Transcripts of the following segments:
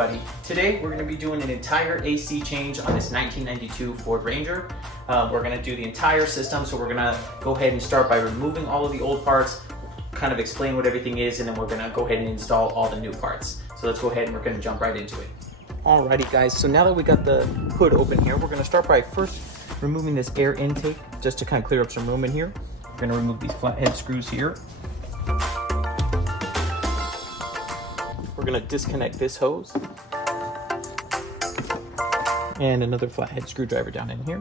everybody. Today we're going to be doing an entire AC change on this 1992 Ford Ranger. We're going to do the entire system, so we're going to go ahead and start by removing all of the old parts, kind of explain what everything is, and then we're going to go ahead and install all the new parts. So let's go ahead and we're going to jump right into it. Alrighty guys, so now that we got the hood open here, we're going to start by first removing this air intake just to kind of clear up some room in here. We're going to remove these flathead screws here. We're going to disconnect this hose and another flathead screwdriver down in here.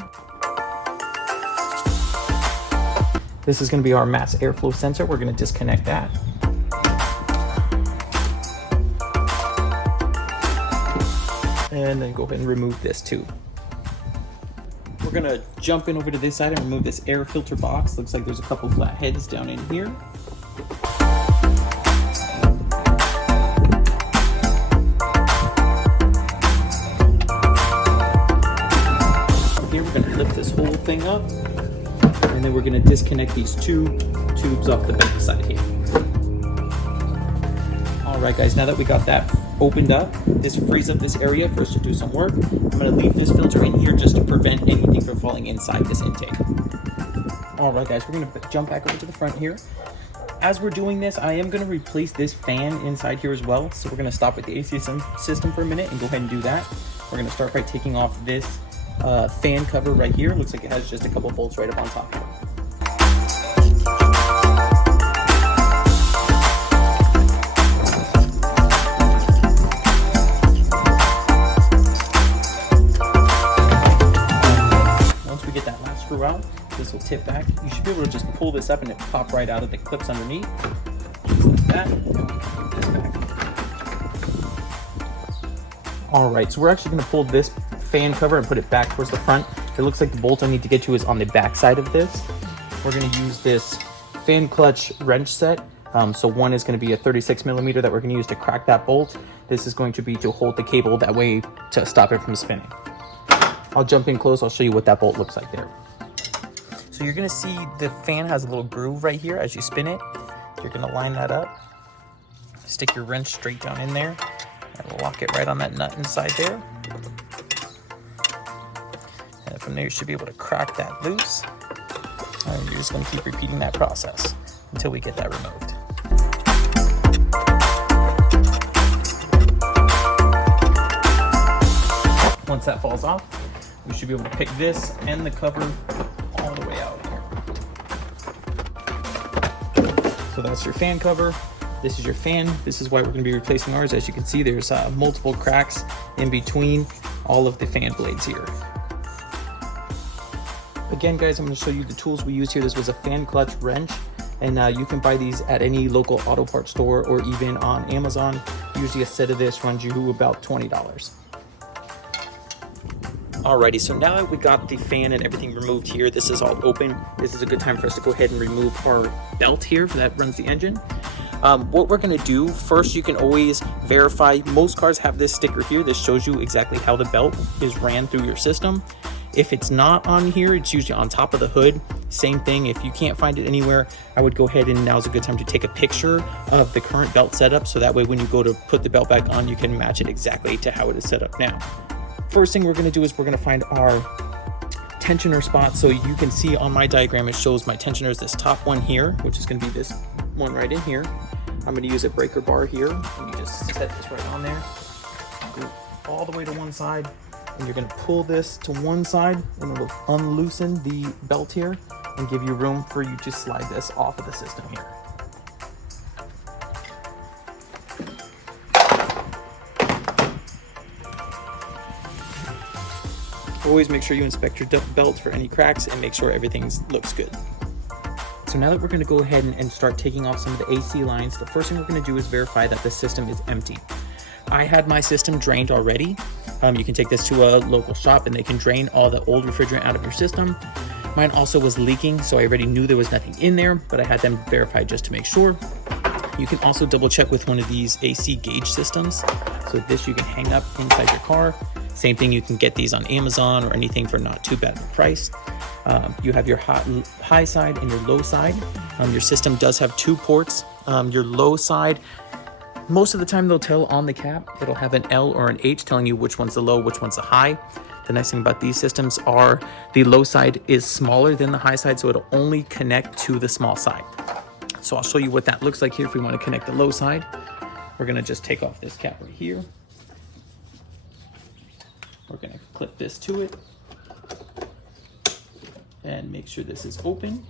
This is going to be our mass airflow sensor. We're going to disconnect that. And then go ahead and remove this too. We're going to jump in over to this side and remove this air filter box. Looks like there's a couple flatheads down in here. We're going to lift this whole thing up, and then we're going to disconnect these two tubes off the back side here. Alright guys, now that we got that opened up, this frees up this area for us to do some work. I'm going to leave this filter in here just to prevent anything from falling inside this intake. Alright guys, we're going to jump back over to the front here. As we're doing this, I am going to replace this fan inside here as well, so we're going to stop with the AC system for a minute and go ahead and do that. We're going to start by taking off this fan cover right here. Looks like it has just a couple bolts right up on top of it. Once we get that last screw out, this will tip back. You should be able to just pull this up and it pop right out of the clips underneath. Just like that. And we can put this back. Alright, so we're actually going to pull this fan cover and put it back towards the front. It looks like the bolt I need to get to is on the back side of this. We're going to use this fan clutch wrench set. So one is going to be a 36 millimeter that we're going to use to crack that bolt. This is going to be to hold the cable that way to stop it from spinning. I'll jump in close. I'll show you what that bolt looks like there. So you're going to see the fan has a little groove right here as you spin it. You're going to line that up. Stick your wrench straight down in there and lock it right on that nut inside there. And from there, you should be able to crack that loose. And you're just going to keep repeating that process until we get that removed. Once that falls off, we should be able to pick this and the cover all the way out here. So that's your fan cover. This is your fan. This is why we're going to be replacing ours. As you can see, there's multiple cracks in between all of the fan blades here. Again, guys, I'm going to show you the tools we used here. This was a fan clutch wrench, and you can buy these at any local auto parts store or even on Amazon. Usually a set of this runs you about $20. Alrighty, so now that we got the fan and everything removed here, this is all open. This is a good time for us to go ahead and remove our belt here that runs the engine. What we're going to do first, you can always verify. Most cars have this sticker here. This shows you exactly how the belt is ran through your system. If it's not on here, it's usually on top of the hood. Same thing, if you can't find it anywhere, I would go ahead and now's a good time to take a picture of the current belt setup, so that way when you go to put the belt back on, you can match it exactly to how it is set up now. First thing we're going to do is we're going to find our tensioner spot. So you can see on my diagram, it shows my tensioner is this top one here, which is going to be this one right in here. I'm going to use a breaker bar here, and you just set this right on there. Go all the way to one side, and you're going to pull this to one side, and it will unloosen the belt here and give you room for you to slide this off of the system here. Always make sure you inspect your belt for any cracks and make sure everything looks good. So now that we're going to go ahead and start taking off some of the AC lines, the first thing we're going to do is verify that the system is empty. I had my system drained already. You can take this to a local shop and they can drain all the old refrigerant out of your system. Mine also was leaking, so I already knew there was nothing in there, but I had them verify just to make sure. You can also double check with one of these AC gauge systems. So this you can hang up inside your car. Same thing, you can get these on Amazon or anything for not too bad of a price. You have your high side and your low side. Your system does have two ports. Your low side Most of the time they'll tell on the cap, it'll have an L or an H telling you which one's the low, which one's the high. The nice thing about these systems are the low side is smaller than the high side, so it'll only connect to the small side. So I'll show you what that looks like here if we want to connect the low side. We're gonna just take off this cap right here. We're gonna clip this to it and make sure this is open.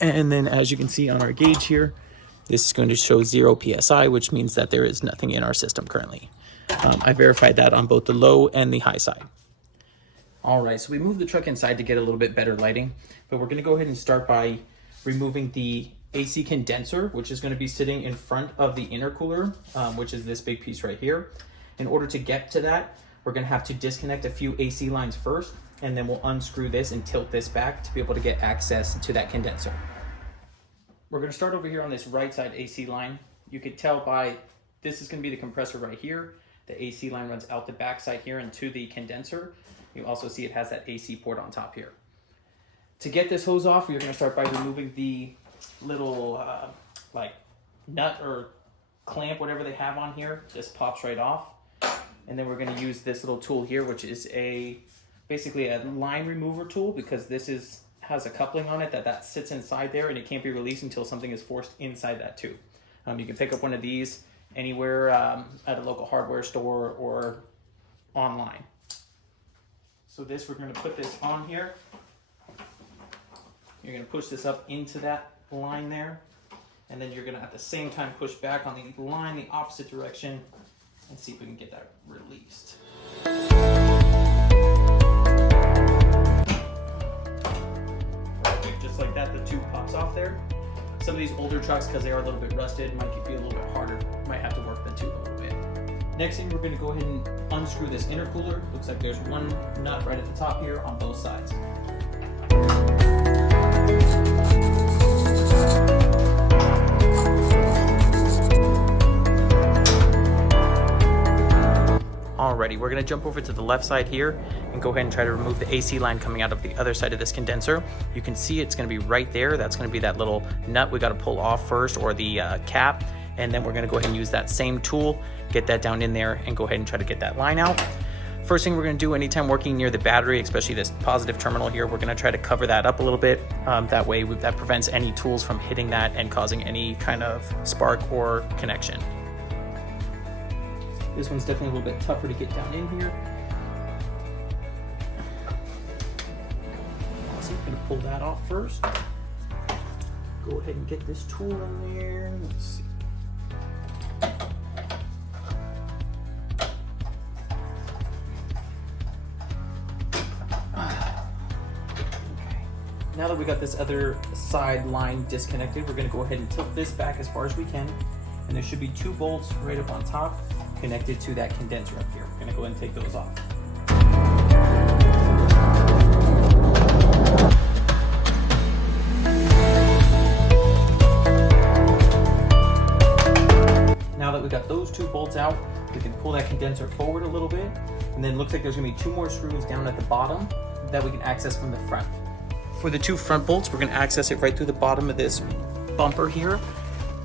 And then as you can see on our gauge here, this is going to show 0 PSI, which means that there is nothing in our system currently. I verified that on both the low and the high side. All right, so we moved the truck inside to get a little bit better lighting, but we're gonna go ahead and start by removing the AC condenser, which is gonna be sitting in front of the intercooler, which is this big piece right here. In order to get to that, we're gonna have to disconnect a few AC lines first, and then we'll unscrew this and tilt this back to be able to get access to that condenser. We're gonna start over here on this right side AC line. You could tell by, this is gonna be the compressor right here. The AC line runs out the back side here into the condenser. You also see it has that AC port on top here. To get this hose off, you're gonna start by removing the little like nut or clamp, whatever they have on here. This pops right off. And then we're gonna use this little tool here, which is basically a line remover tool, because this has a coupling on it that sits inside there, and it can't be released until something is forced inside that tube. You can pick up one of these anywhere at a local hardware store or online. So this, we're gonna put this on here. You're gonna push this up into that line there, and then you're gonna at the same time push back on the line the opposite direction and see if we can get that released. Perfect, just like that, the tube pops off there. Some of these older trucks, because they are a little bit rusted, might be a little bit harder. Might have to work the tube a little bit. Next thing, we're going to go ahead and unscrew this intercooler. Looks like there's one nut right at the top here on both sides. Alrighty, we're going to jump over to the left side here and go ahead and try to remove the AC line coming out of the other side of this condenser. You can see it's going to be right there. That's going to be that little nut we got to pull off first, or the cap. And then we're gonna go ahead and use that same tool, get that down in there, and go ahead and try to get that line out. First thing we're gonna do anytime working near the battery, especially this positive terminal here, we're gonna try to cover that up a little bit. That way that prevents any tools from hitting that and causing any kind of spark or connection. This one's definitely a little bit tougher to get down in here. So I'm gonna pull that off first. Go ahead and get this tool in there. Let's see. Now that we got this other side line disconnected, we're gonna go ahead and tilt this back as far as we can. And there should be 2 bolts right up on top connected to that condenser up here. We're gonna go ahead and take those off. Now that we got those 2 bolts out, we can pull that condenser forward a little bit. And then it looks like there's gonna be 2 more screws down at the bottom that we can access from the front. For the 2 front bolts, we're gonna access it right through the bottom of this bumper here,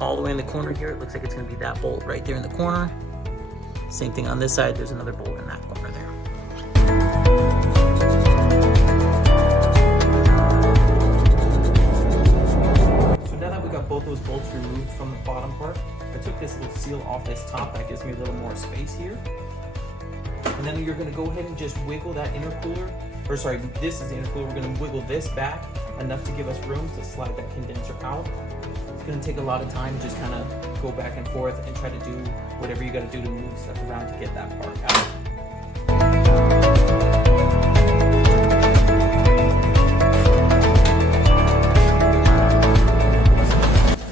all the way in the corner here. It looks like it's gonna be that bolt right there in the corner. Same thing on this side, there's another bolt in that corner there. So now that we got both those bolts removed from the bottom part, I took this little seal off this top. That gives me a little more space here. And then you're gonna go ahead and just wiggle that intercooler, or sorry, this is the intercooler. We're gonna wiggle this back enough to give us room to slide that condenser out. It's gonna take a lot of time, just kind of go back and forth and try to do whatever you gotta do to move stuff around to get that part out.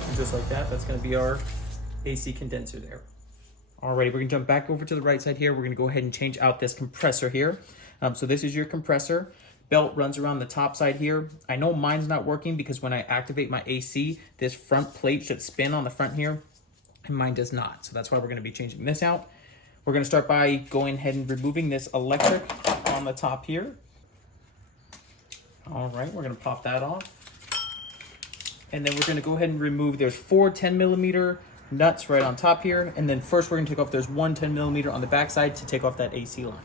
And just like that, that's gonna be our AC condenser there. Alrighty, we're gonna jump back over to the right side here. We're gonna go ahead and change out this compressor here. So this is your compressor. Belt runs around the top side here. I know mine's not working because when I activate my AC, this front plate should spin on the front here, and mine does not. So that's why we're gonna be changing this out. We're gonna start by going ahead and removing this electric on the top here. All right, we're gonna pop that off. And then we're gonna go ahead and remove, there's 4 10mm nuts right on top here. And then first we're gonna take off, there's 1 10mm on the back side to take off that AC line.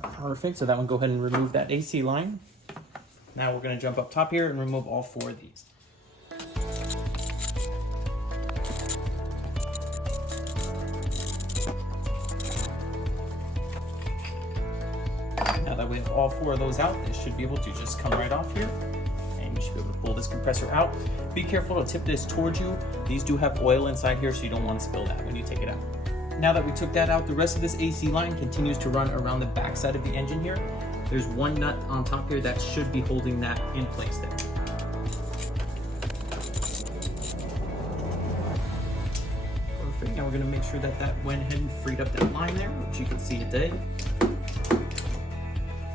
Perfect, so that one, go ahead and remove that AC line. Now we're gonna jump up top here and remove all 4 of these. Now that we have all 4 of those out, this should be able to just come right off here. And you should be able to pull this compressor out. Be careful to tip this towards you. These do have oil inside here, so you don't want to spill that when you take it out. Now that we took that out, the rest of this AC line continues to run around the back side of the engine here. There's 1 nut on top here that should be holding that in place there. Perfect. Now we're going to make sure that that went ahead and freed up that line there, which you can see it did.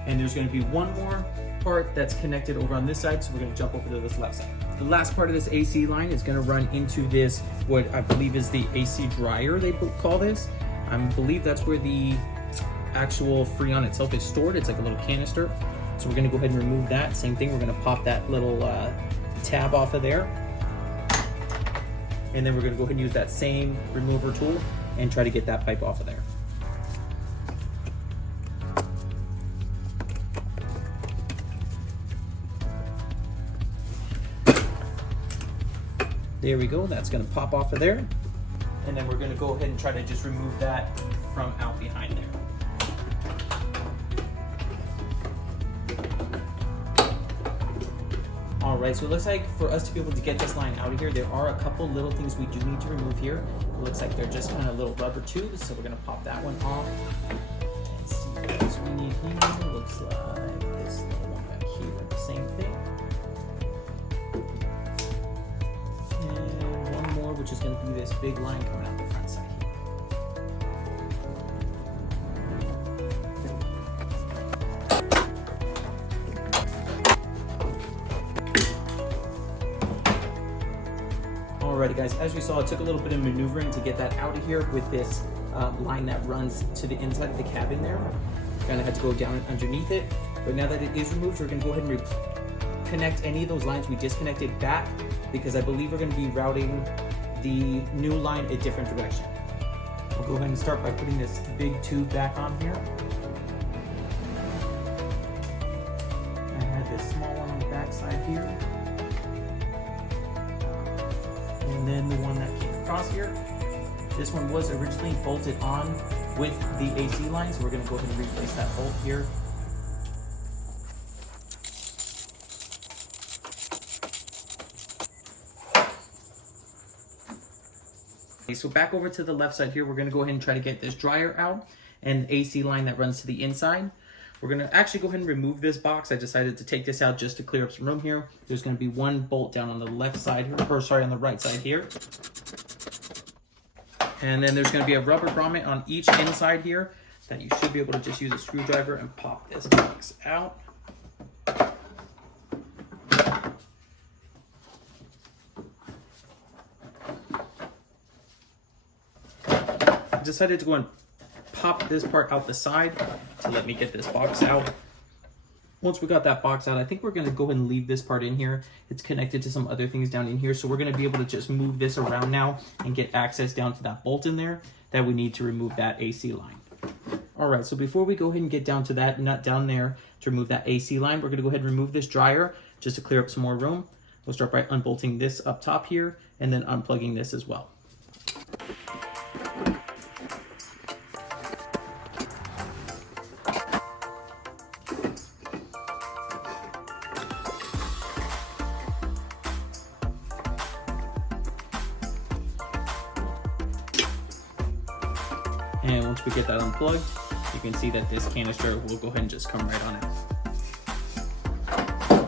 And there's going to be 1 more part that's connected over on this side, so we're going to jump over to this left side. The last part of this AC line is going to run into this, what I believe is the AC dryer, they call this. I believe that's where the actual Freon itself is stored. It's like a little canister. So we're going to go ahead and remove that. Same thing, we're going to pop that little tab off of there. And then we're going to go ahead and use that same remover tool and try to get that pipe off of there. There we go, that's gonna pop off of there. And then we're gonna go ahead and try to just remove that from out behind there. All right, so it looks like for us to be able to get this line out of here, there are a couple little things we do need to remove here. It looks like they're just kind of little rubber tubes, so we're gonna pop that one off. And see what else we need here. Looks like this little one back here, the same thing. Which is going to be this big line coming out the front side here. Alrighty guys, as we saw, it took a little bit of maneuvering to get that out of here with this line that runs to the inside of the cabin there. Kind of had to go down underneath it, but now that it is removed, we're going to go ahead and connect any of those lines we disconnected back, because I believe we're going to be routing the new line a different direction. We'll go ahead and start by putting this big tube back on here. I had this small one on the back side here. And then the one that came across here. This one was originally bolted on with the AC line, so we're going to go ahead and replace that bolt here. Okay, so back over to the left side here, we're going to go ahead and try to get this dryer out and AC line that runs to the inside. We're going to actually go ahead and remove this box. I decided to take this out just to clear up some room here. There's going to be 1 bolt down on the left side here, or sorry, on the right side here. And then there's going to be a rubber grommet on each inside here that you should be able to just use a screwdriver and pop this box out. I decided to go and pop this part out the side to let me get this box out. Once we got that box out, I think we're going to go ahead and leave this part in here. It's connected to some other things down in here, so we're going to be able to just move this around now and get access down to that bolt in there that we need to remove that AC line. All right, so before we go ahead and get down to that nut down there to remove that AC line, we're going to go ahead and remove this dryer just to clear up some more room. We'll start by unbolting this up top here and then unplugging this as well. And once we get that unplugged, you can see that this canister will go ahead and just come right on out.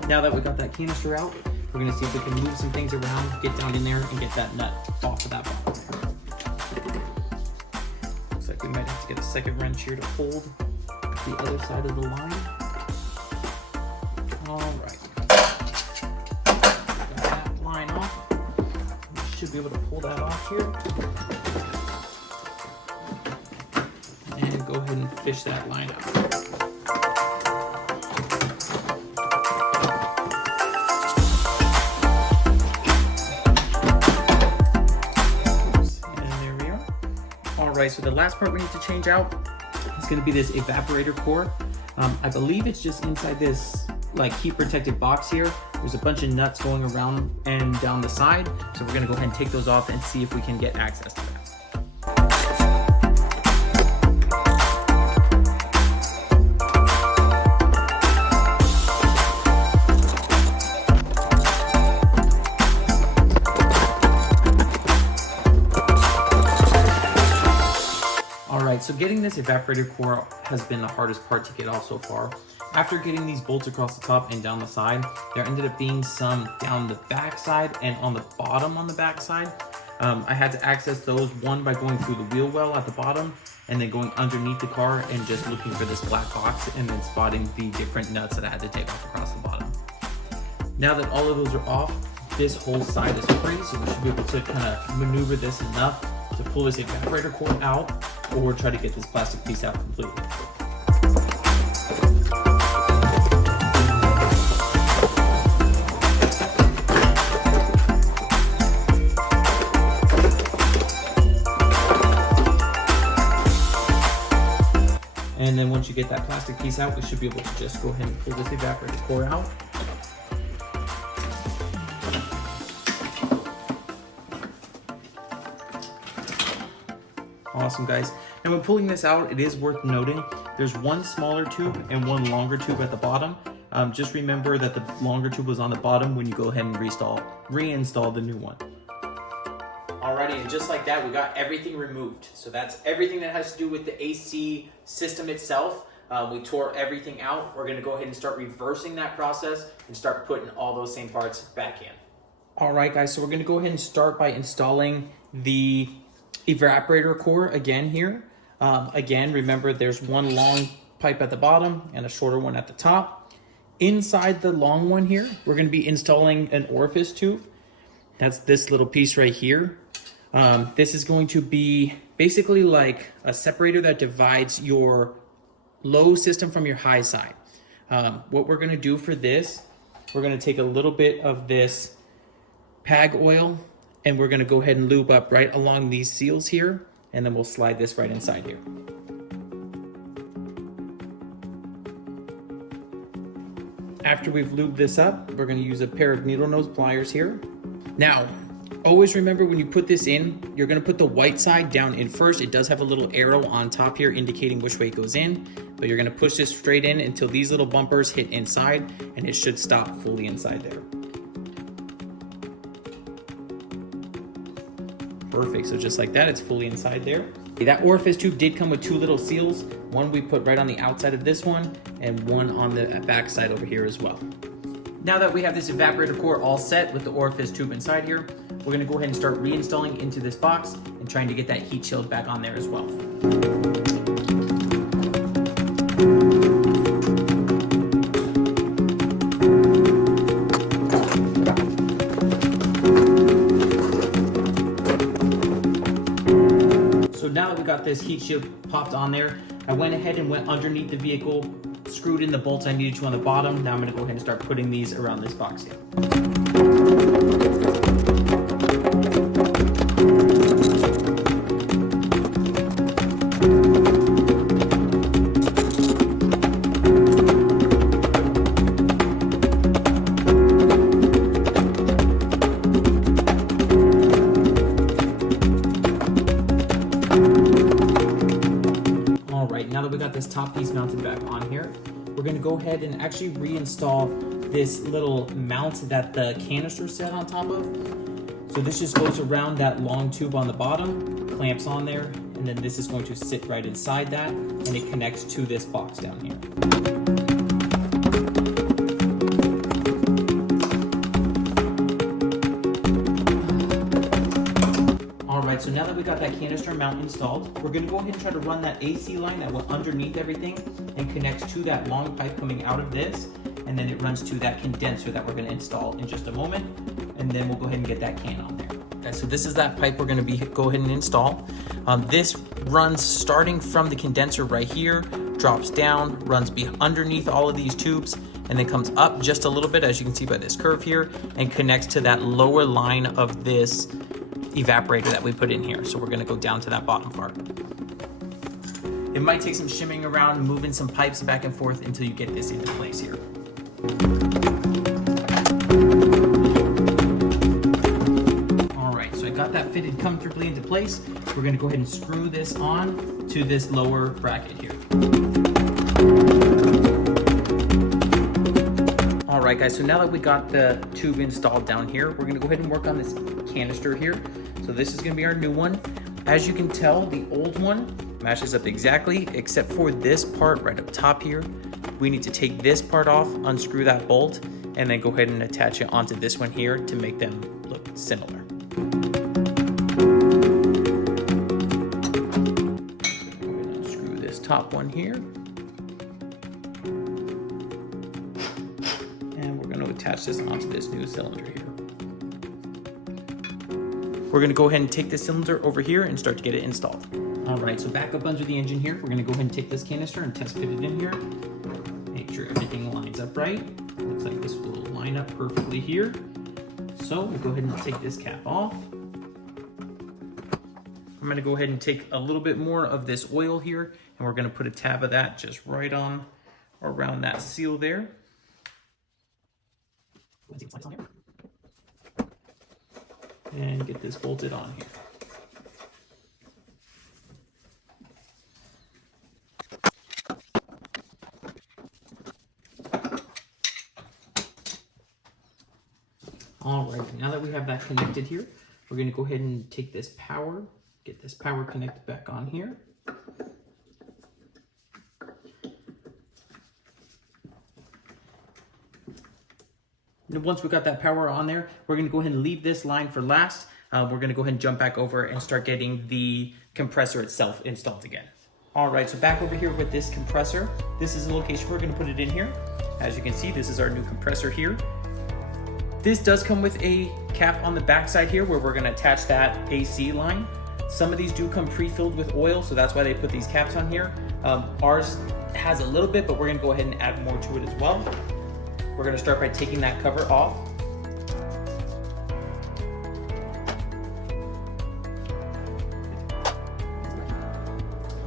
Now that we got that canister out, we're going to see if we can move some things around, get down in there, and get that nut off of that bottom. Looks like we might have to get a second wrench here to hold the other side of the line. All right. Got that line off. We should be able to pull that off here. and fish that line out. Alright, so the last part we need to change out is going to be this evaporator core. I believe it's just inside this like heat protected box here. There's a bunch of nuts going around and down the side, so we're going to go ahead and take those off and see if we can get access to that. Alright, so getting this evaporator core has been the hardest part to get off so far. After getting these bolts across the top and down the side, there ended up being some down the back side and on the bottom on the back side. I had to access those, one by going through the wheel well at the bottom and then going underneath the car and just looking for this black box and then spotting the different nuts that I had to take off across the bottom. Now that all of those are off, this whole side is free, so we should be able to kind of maneuver this enough to pull this evaporator core out or try to get this plastic piece out completely. And then once you get that plastic piece out, we should be able to just go ahead and pull this evaporator core out. Awesome, guys. And when pulling this out, it is worth noting there's one smaller tube and one longer tube at the bottom. Just remember that the longer tube was on the bottom when you go ahead and reinstall the new one. Alrighty, and just like that, we got everything removed. So that's everything that has to do with the AC system itself. We tore everything out. We're gonna go ahead and start reversing that process and start putting all those same parts back in. All right, guys, so we're gonna go ahead and start by installing the evaporator core again here. Again, remember there's one long pipe at the bottom and a shorter one at the top. Inside the long one here, we're gonna be installing an orifice tube. That's this little piece right here. This is going to be basically like a separator that divides your low system from your high side. What we're gonna do for this, we're gonna take a little bit of this PAG oil and we're gonna go ahead and lube up right along these seals here, and then we'll slide this right inside here. After we've lubed this up, we're gonna use a pair of needle nose pliers here. Now, always remember when you put this in, you're gonna put the white side down in first. It does have a little arrow on top here indicating which way it goes in, but you're gonna push this straight in until these little bumpers hit inside, and it should stop fully inside there. Perfect, so just like that, it's fully inside there. That orifice tube did come with two little seals. One we put right on the outside of this one, and one on the back side over here as well. Now that we have this evaporator core all set with the orifice tube inside here, we're gonna go ahead and start reinstalling into this box and trying to get that heat shield back on there as well. So now that we got this heat shield popped on there, I went ahead and went underneath the vehicle, screwed in the bolts I needed to on the bottom. Now I'm gonna go ahead and start putting these around this box here. Now that we got this top piece mounted back on here, we're going to go ahead and actually reinstall this little mount that the canister set on top of. So this just goes around that long tube on the bottom, clamps on there, and then this is going to sit right inside that, and it connects to this box down here. Alright, so now that we got that canister mount installed, we're going to go ahead and try to run that AC line that went underneath everything and connects to that long pipe coming out of this, and then it runs to that condenser that we're going to install in just a moment, and then we'll go ahead and get that can on there. Guys, so this is that pipe we're going to go ahead and install. This runs starting from the condenser right here, drops down, runs underneath all of these tubes, and then comes up just a little bit, as you can see by this curve here, and connects to that lower line of this evaporator that we put in here. So we're going to go down to that bottom part. It might take some shimming around and moving some pipes back and forth until you get this into place here. Got that fitted comfortably into place. We're going to go ahead and screw this on to this lower bracket here. All right, guys, so now that we got the tube installed down here, we're going to go ahead and work on this canister here. So this is going to be our new one. As you can tell, the old one matches up exactly, except for this part right up top here. We need to take this part off, unscrew that bolt, and then go ahead and attach it onto this one here to make them look similar. Top one here, and we're going to attach this onto this new cylinder here. We're going to go ahead and take this cylinder over here and start to get it installed. All right, so back up under the engine here, we're going to go ahead and take this canister and test fit it in here. Make sure everything lines up right. Looks like this will line up perfectly here. So we'll go ahead and take this cap off. I'm going to go ahead and take a little bit more of this oil here, and we're going to put a tab of that just right on around that seal there. And get this bolted on here. All right, now that we have that connected here, we're going to go ahead and take this power, get this power connected back on here. And once we got that power on there, we're going to go ahead and leave this line for last. We're going to go ahead and jump back over and start getting the compressor itself installed again. All right, so back over here with this compressor. This is the location we're going to put it in here. As you can see, this is our new compressor here. This does come with a cap on the back side here where we're going to attach that AC line. Some of these do come pre-filled with oil, so that's why they put these caps on here. Ours has a little bit, but we're going to go ahead and add more to it as well. We're going to start by taking that cover off.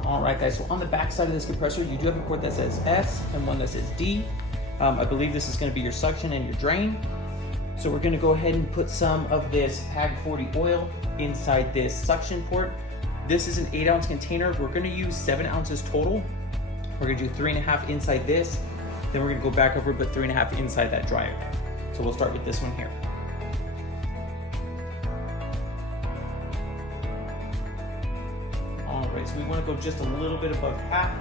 All right, guys, so on the back side of this compressor, you do have a port that says S and one that says D. I believe this is going to be your suction and your drain. So we're going to go ahead and put some of this PAG 40 oil inside this suction port. This is an 8-ounce container. We're going to use 7 ounces total. We're going to do 3.5 inside this. Then we're going to go back over, put 3.5 inside that dryer. So we'll start with this one here. All right, so we want to go just a little bit above half.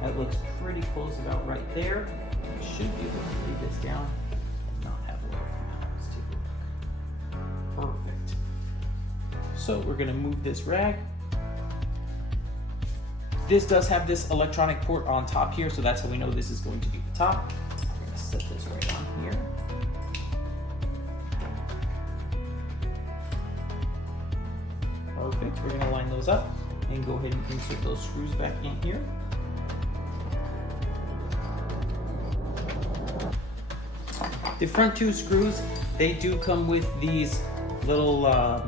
That looks pretty close about right there. I should be able to leave this down and not have oil from that. Let's take a look. Perfect. So we're going to move this rag. This does have this electronic port on top here, so that's how we know this is going to be the top. We're going to set this right on here. Perfect. We're going to line those up and go ahead and insert those screws back in here. The front 2 screws, they do come with these little, I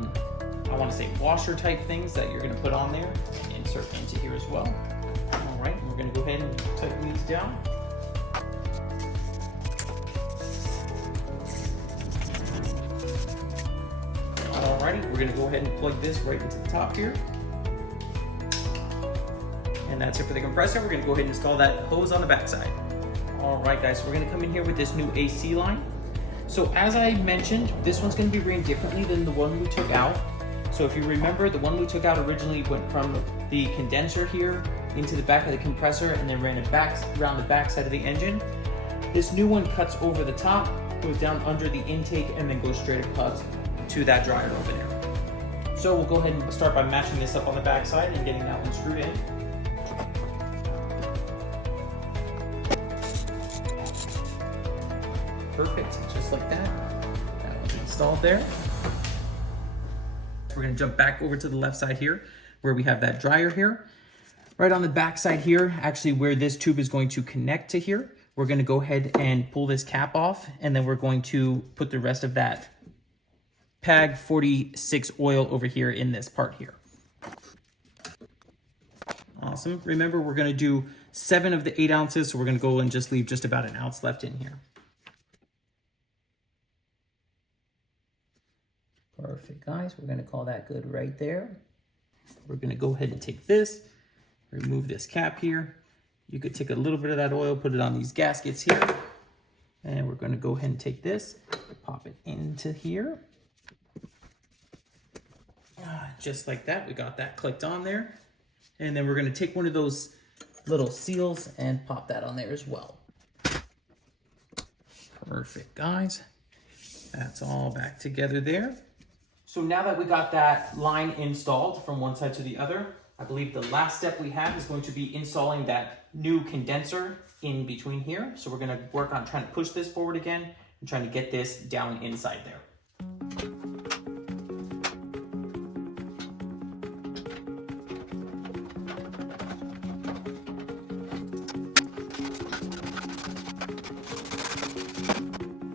want to say washer type things that you're going to put on there and insert into here as well. All right, we're going to go ahead and tighten these down. Alrighty, we're going to go ahead and plug this right into the top here. And that's it for the compressor. We're going to go ahead and install that hose on the back side. Alright guys, so we're going to come in here with this new AC line. So as I mentioned, this one's going to be ran differently than the one we took out. So if you remember, the one we took out originally went from the condenser here into the back of the compressor and then ran it back around the back side of the engine. This new one cuts over the top, goes down under the intake, and then goes straight across to that dryer over there. So we'll go ahead and start by matching this up on the back side and getting that one screwed in. Perfect, just like that. That one's installed there. we're gonna jump back over to the left side here where we have that dryer here. Right on the back side here, actually where this tube is going to connect to here, we're gonna go ahead and pull this cap off, and then we're going to put the rest of that PAG 46 oil over here in this part here. Awesome. Remember, we're gonna do 7 of the 8 ounces, so we're gonna go and just leave just about an ounce left in here. Perfect, guys. We're gonna call that good right there. We're gonna go ahead and take this, remove this cap here. You could take a little bit of that oil, put it on these gaskets here. And we're gonna go ahead and take this, pop it into here. Just like that, we got that clicked on there. And then we're gonna take one of those little seals and pop that on there as well. Perfect, guys. That's all back together there. So now that we got that line installed from one side to the other, I believe the last step we have is going to be installing that new condenser in between here. So we're gonna work on trying to push this forward again and trying to get this down inside there.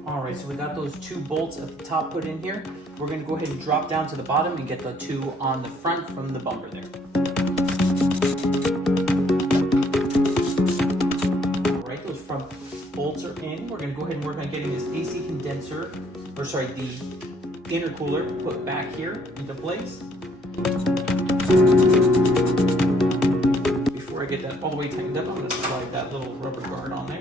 All right, so we got those 2 bolts at the top put in here. We're gonna go ahead and drop down to the bottom and get the 2 on the front from the bumper there. All right, those front bolts are in. We're gonna go ahead and work on getting this AC condenser, or sorry, the intercooler put back here into place. Before I get that all the way tightened up, I'm gonna slide that little rubber guard on there.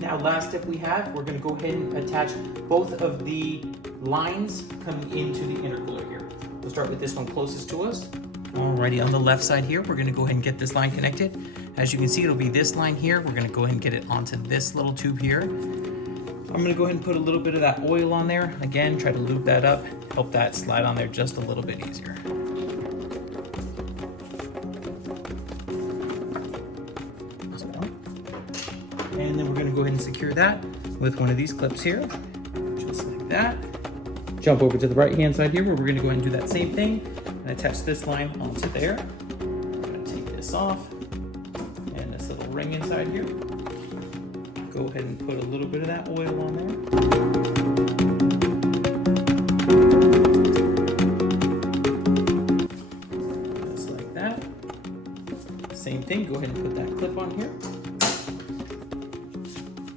Now, last step we have, we're going to go ahead and attach both of the lines coming into the intercooler here. We'll start with this one closest to us. Alrighty, on the left side here, we're going to go ahead and get this line connected. As you can see, it'll be this line here. We're going to go ahead and get it onto this little tube here. I'm going to go ahead and put a little bit of that oil on there. Again, try to loop that up, help that slide on there just a little bit easier. And then we're going to go ahead and secure that with one of these clips here, just like that. Jump over to the right hand side here where we're going to go ahead and do that same thing and attach this line onto there. We're going to take this off and this little ring inside here. Go ahead and put a little bit of that oil on there. Just like that. Same thing, go ahead and put that clip on here.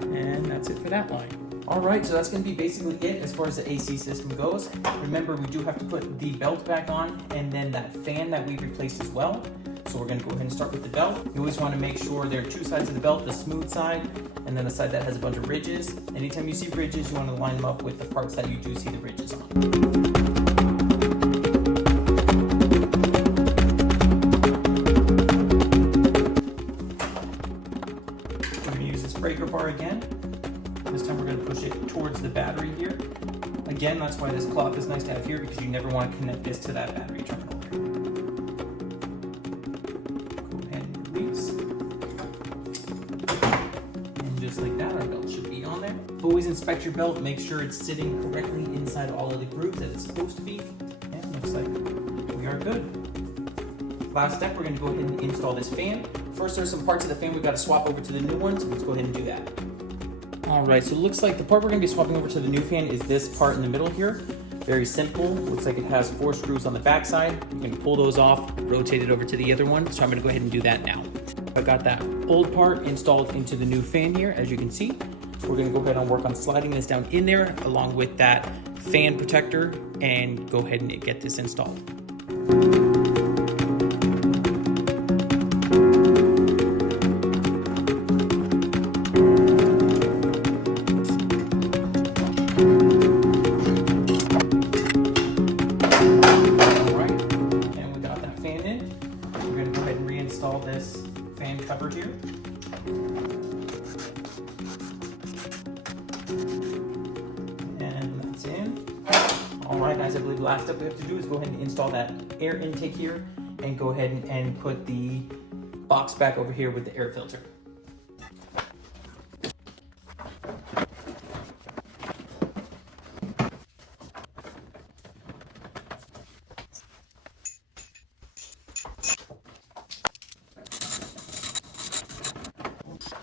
And that's it for that line. All right, so that's gonna be basically it as far as the AC system goes. Remember, we do have to put the belt back on and then that fan that we replaced as well. So we're gonna go ahead and start with the belt. You always wanna make sure there are 2 sides of the belt, the smooth side, and then the side that has a bunch of ridges. Anytime you see ridges, you wanna line them up with the parts that you do see the ridges on. Breaker bar again. This time we're going to push it towards the battery here. Again, that's why this cloth is nice to have here, because you never want to connect this to that battery terminal here. Go ahead and release. And just like that, our belt should be on there. Always inspect your belt, make sure it's sitting correctly inside all of the grooves that it's supposed to be. And looks like we are good. Last step, we're going to go ahead and install this fan. First, there's some parts of the fan we've got to swap over to the new one, so let's go ahead and do that. All right, so it looks like the part we're going to be swapping over to the new fan is this part in the middle here. Very simple. Looks like it has 4 screws on the back side. You can pull those off, rotate it over to the other one. So I'm going to go ahead and do that now. I got that old part installed into the new fan here, as you can see. We're going to go ahead and work on sliding this down in there along with that fan protector and go ahead and get this installed. Install this fan cover here. And that's in. All right, guys, I believe the last step we have to do is go ahead and install that air intake here and go ahead and put the box back over here with the air filter.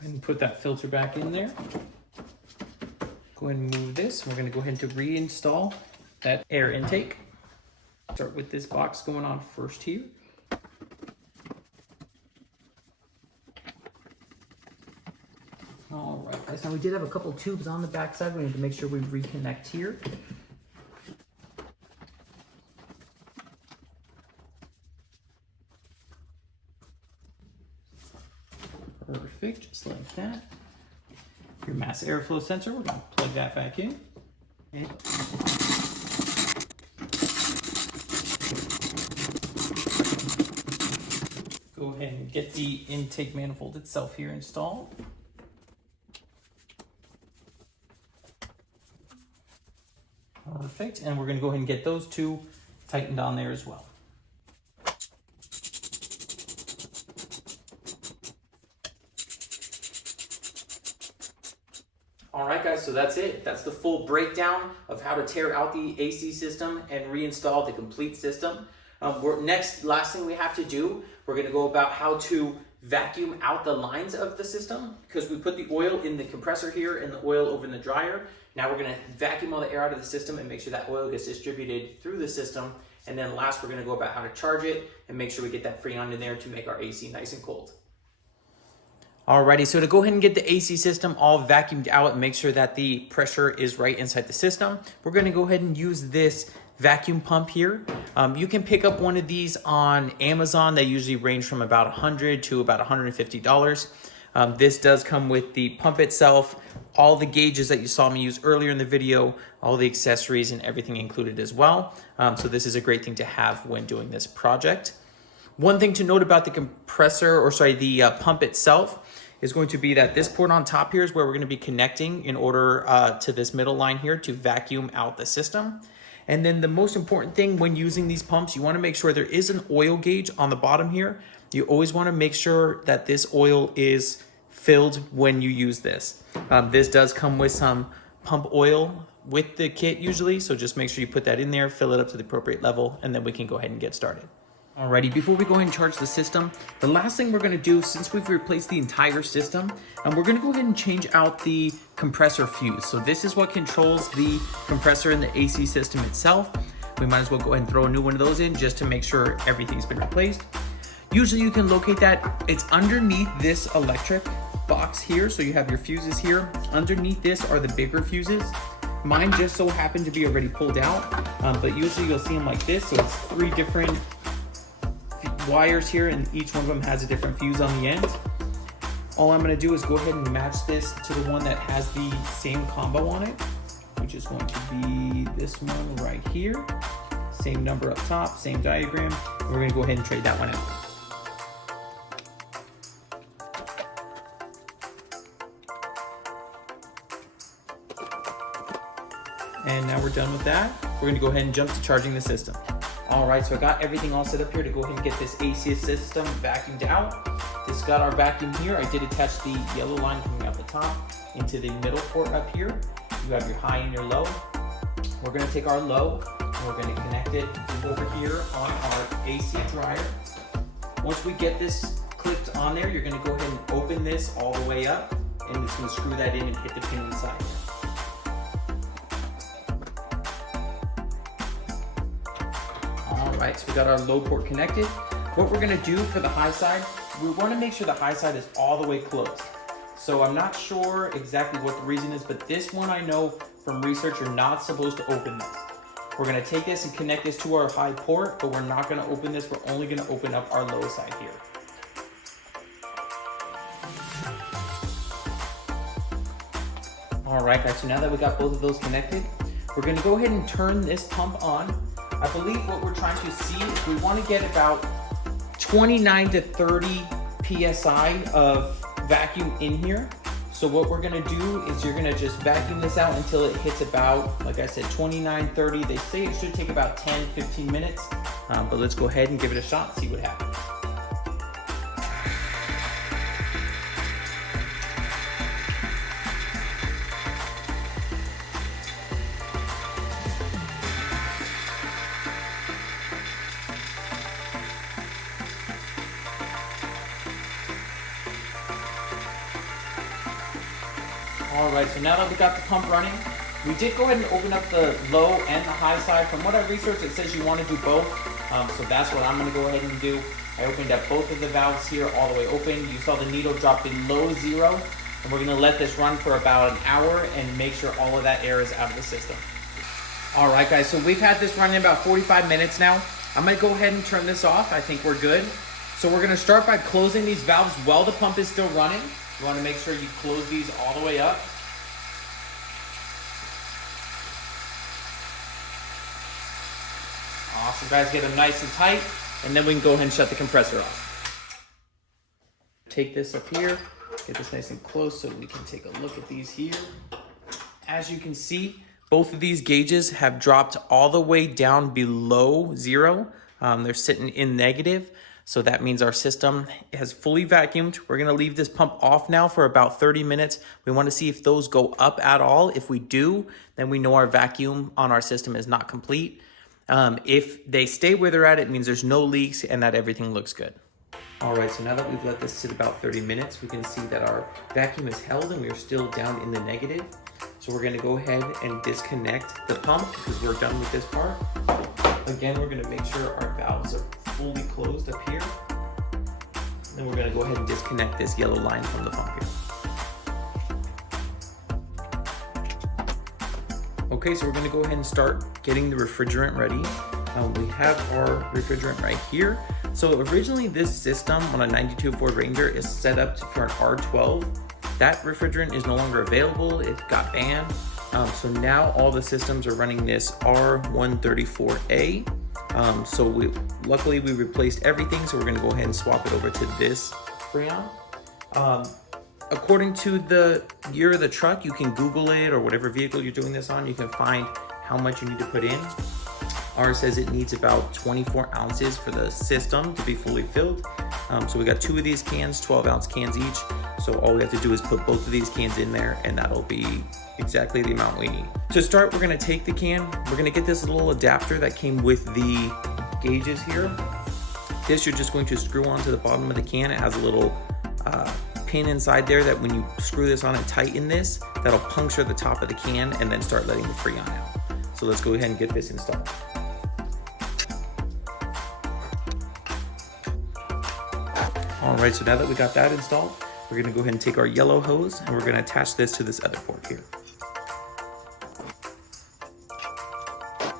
And put that filter back in there. Go ahead and move this. We're going to go ahead and reinstall that air intake. Start with this box going on first here. All right, guys. Now we did have a couple tubes on the back side. We need to make sure we reconnect here. Perfect, just like that. Your mass airflow sensor, we're going to plug that back in. And go ahead and get the intake manifold itself here installed. Perfect, and we're going to go ahead and get those two tightened on there as well. All right, guys, so that's it. That's the full breakdown of how to tear out the AC system and reinstall the complete system. Last thing we have to do, we're gonna go about how to vacuum out the lines of the system, because we put the oil in the compressor here and the oil over in the dryer. Now we're gonna vacuum all the air out of the system and make sure that oil gets distributed through the system. And then last, we're gonna go about how to charge it and make sure we get that Freon in there to make our AC nice and cold. Alrighty, so to go ahead and get the AC system all vacuumed out and make sure that the pressure is right inside the system, we're gonna go ahead and use this vacuum pump here. You can pick up one of these on Amazon. They usually range from about $100 to about $150. This does come with the pump itself, all the gauges that you saw me use earlier in the video, all the accessories and everything included as well. So this is a great thing to have when doing this project. One thing to note about the the pump itself is going to be that this port on top here is where we're going to be connecting in order to this middle line here to vacuum out the system. And then the most important thing when using these pumps, you want to make sure there is an oil gauge on the bottom here. You always want to make sure that this oil is filled when you use this. This does come with some pump oil with the kit usually, so just make sure you put that in there, fill it up to the appropriate level, and then we can go ahead and get started. Alrighty, before we go ahead and charge the system, the last thing we're going to do, since we've replaced the entire system, we're going to go ahead and change out the compressor fuse. So this is what controls the compressor in the AC system itself. We might as well go ahead and throw a new one of those in just to make sure everything's been replaced. Usually you can locate that, it's underneath this electric box here. So you have your fuses here. Underneath this are the bigger fuses. Mine just so happened to be already pulled out, but usually you'll see them like this. So it's 3 different wires here, and each one of them has a different fuse on the end. All I'm going to do is go ahead and match this to the one that has the same combo on it, which is going to be this one right here. Same number up top, same diagram. And we're going to go ahead and trade that one out. And now we're done with that. We're going to go ahead and jump to charging the system. All right, so I got everything all set up here to go ahead and get this AC system vacuumed out. This got our vacuum here. I did attach the yellow line coming out the top into the middle port up here. You have your high and your low. We're gonna take our low and we're gonna connect it over here on our AC dryer. Once we get this clipped on there, you're gonna go ahead and open this all the way up, and it's gonna screw that in and hit the pin inside. Alright, so we got our low port connected. What we're gonna do for the high side, we wanna make sure the high side is all the way closed. So I'm not sure exactly what the reason is, but this one I know from research, you're not supposed to open this. We're gonna take this and connect this to our high port, but we're not gonna open this. We're only gonna open up our low side here. Alright guys, so now that we got both of those connected, we're gonna go ahead and turn this pump on. I believe what we're trying to see is we want to get about 29 to 30 PSI of vacuum in here. So what we're going to do is you're going to just vacuum this out until it hits about, like I said, 29, 30. They say it should take about 10, 15 minutes, but let's go ahead and give it a shot and see what happens. All right, so now that we got the pump running, we did go ahead and open up the low and the high side. From what I researched, it says you want to do both. So that's what I'm going to go ahead and do. I opened up both of the valves here all the way open. You saw the needle drop below 0. And we're going to let this run for about an hour and make sure all of that air is out of the system. All right, guys, so we've had this running about 45 minutes now. I'm going to go ahead and turn this off. I think we're good. So we're going to start by closing these valves while the pump is still running. You want to make sure you close these all the way up. Awesome, guys, get them nice and tight, and then we can go ahead and shut the compressor off. Take this up here, get this nice and close so we can take a look at these here. As you can see, both of these gauges have dropped all the way down below 0. They're sitting in negative. So that means our system has fully vacuumed. We're gonna leave this pump off now for about 30 minutes. We wanna see if those go up at all. If we do, then we know our vacuum on our system is not complete. If they stay where they're at, it means there's no leaks and that everything looks good. All right, so now that we've let this sit about 30 minutes, we can see that our vacuum is held and we're still down in the negative. So we're gonna go ahead and disconnect the pump because we're done with this part. Again, we're gonna make sure our valves are fully closed up here. Then we're gonna go ahead and disconnect this yellow line from the pump here. Okay, so we're gonna go ahead and start getting the refrigerant ready. We have our refrigerant right here. So originally this system on a 92 Ford Ranger is set up for an R12. That refrigerant is no longer available, it got banned. So now all the systems are running this R134A. So luckily we replaced everything, so we're gonna go ahead and swap it over to this Freon. According to the year of the truck, you can Google it, or whatever vehicle you're doing this on, you can find how much you need to put in. Ours says it needs about 24 ounces for the system to be fully filled. So we got 2 of these cans, 12-ounce cans each. So all we have to do is put both of these cans in there and that'll be exactly the amount we need. To start, we're gonna take the can, we're gonna get this little adapter that came with the gauges here. This you're just going to screw onto the bottom of the can. It has a little pin inside there that when you screw this on and tighten this, that'll puncture the top of the can and then start letting the Freon out. So let's go ahead and get this installed. All right, so now that we got that installed, we're gonna go ahead and take our yellow hose and we're gonna attach this to this other port here.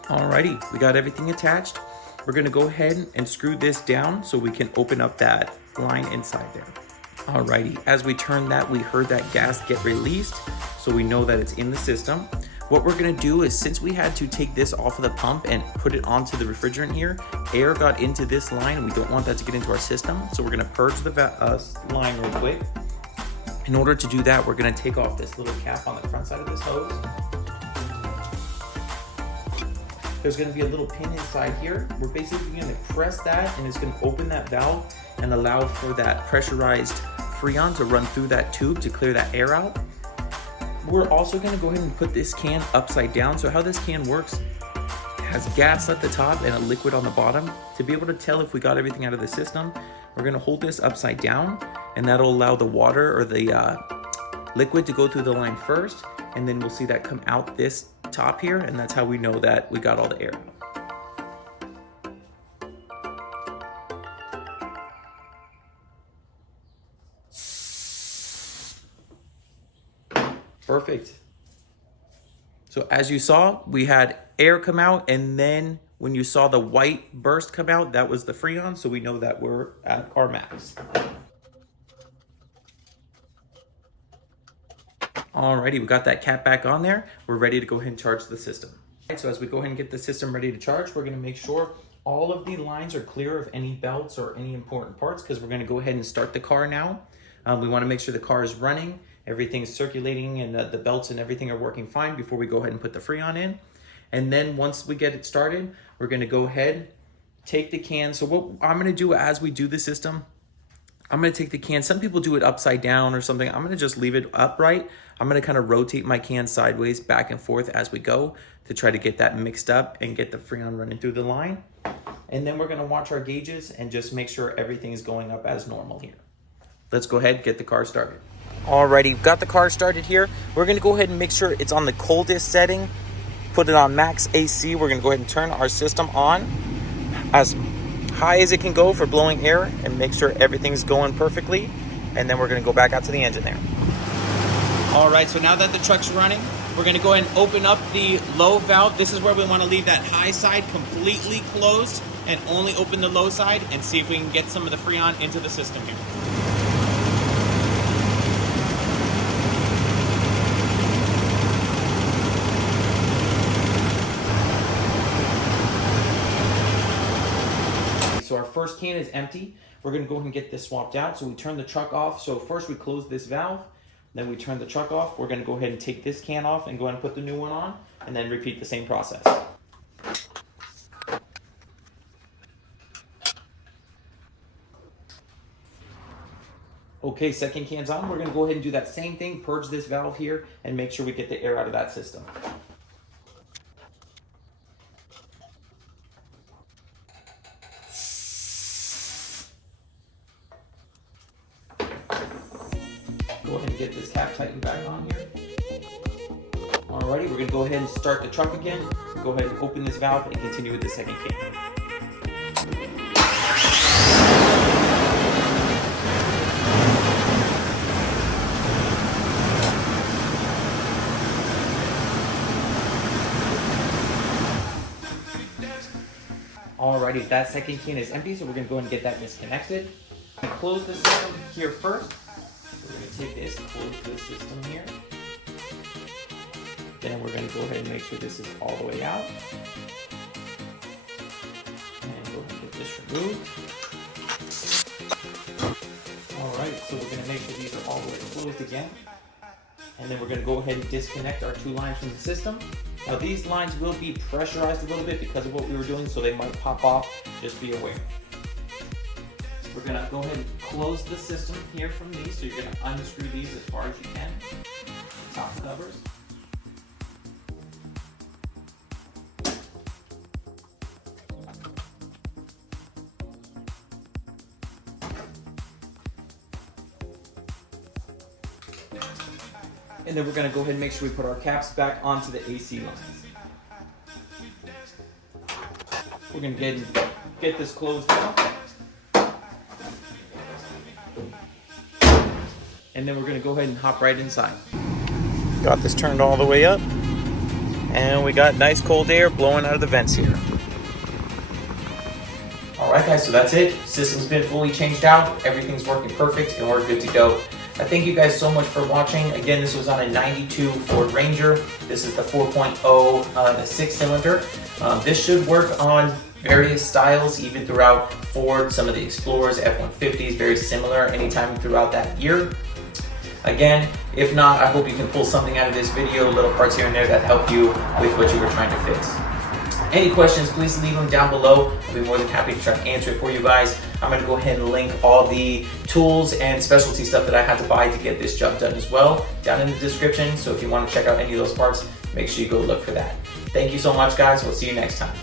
Alrighty, we got everything attached. We're gonna go ahead and screw this down so we can open up that line inside there. Alrighty, as we turned that, we heard that gas get released, so we know that it's in the system. What we're gonna do is, since we had to take this off of the pump and put it onto the refrigerant here, air got into this line and we don't want that to get into our system. So we're gonna purge the line real quick. In order to do that, we're gonna take off this little cap on the front side of this hose. There's gonna be a little pin inside here. We're basically gonna press that and it's gonna open that valve and allow for that pressurized Freon to run through that tube to clear that air out. We're also gonna go ahead and put this can upside down. So how this can works, it has gas at the top and a liquid on the bottom. To be able to tell if we got everything out of the system, we're gonna hold this upside down and that'll allow the water or the liquid to go through the line first. And then we'll see that come out this top here. And that's how we know that we got all the air. Perfect. So as you saw, we had air come out, and then when you saw the white burst come out, that was the Freon, so we know that we're at our max. Alrighty, we got that cap back on there. We're ready to go ahead and charge the system. Right, so as we go ahead and get the system ready to charge, we're gonna make sure all of the lines are clear of any belts or any important parts, because we're gonna go ahead and start the car now. We wanna make sure the car is running, everything's circulating, and the belts and everything are working fine before we go ahead and put the Freon in. And then once we get it started, we're gonna go ahead, take the can. So what I'm gonna do as we do the system, I'm gonna take the can. Some people do it upside down or something. I'm gonna just leave it upright. I'm gonna kind of rotate my can sideways back and forth as we go to try to get that mixed up and get the Freon running through the line. And then we're gonna watch our gauges and just make sure everything is going up as normal here. Let's go ahead and get the car started. Alrighty, we've got the car started here. We're gonna go ahead and make sure it's on the coldest setting. Put it on max AC. We're gonna go ahead and turn our system on as high as it can go for blowing air and make sure everything's going perfectly. And then we're gonna go back out to the engine there. All right, so now that the truck's running, we're gonna go ahead and open up the low valve. This is where we wanna leave that high side completely closed and only open the low side and see if we can get some of the Freon into the system here. So our first can is empty. We're gonna go ahead and get this swapped out. So we turn the truck off. So first we close this valve, then we turn the truck off. We're gonna go ahead and take this can off and go ahead and put the new one on, and then repeat the same process. Okay, second can's on. We're gonna go ahead and do that same thing, purge this valve here, and make sure we get the air out of that system. Go ahead and get this cap tightened back on here. Alrighty, we're gonna go ahead and start the truck again. Go ahead and open this valve and continue with the second can. Alrighty, that second can is empty, so we're gonna go ahead and get that disconnected. I'm gonna close the system here first. We're going to take this, close the system here. Then we're going to go ahead and make sure this is all the way out. And go ahead and get this removed. Alright, so we're going to make sure these are all the way closed again. And then we're going to go ahead and disconnect our two lines from the system. Now these lines will be pressurized a little bit because of what we were doing, so they might pop off. Just be aware. We're going to go ahead and close the system here from these. So you're going to unscrew these as far as you can. The top covers. And then we're going to go ahead and make sure we put our caps back onto the AC lines. We're going to get this closed down. And then we're going to go ahead and hop right inside. Got this turned all the way up. And we got nice cold air blowing out of the vents here. Alright guys, so that's it. System's been fully changed out. Everything's working perfect and we're good to go. I thank you guys so much for watching. Again, this was on a 92 Ford Ranger. This is the 4.0, the 6-cylinder. This should work on various styles, even throughout Ford, some of the Explorers, F-150s, very similar anytime throughout that year. Again, if not, I hope you can pull something out of this video, little parts here and there that help you with what you were trying to fix. Any questions, please leave them down below. I'll be more than happy to try to answer it for you guys. I'm going to go ahead and link all the tools and specialty stuff that I had to buy to get this job done as well down in the description. So if you want to check out any of those parts, make sure you go look for that. Thank you so much, guys. We'll see you next time.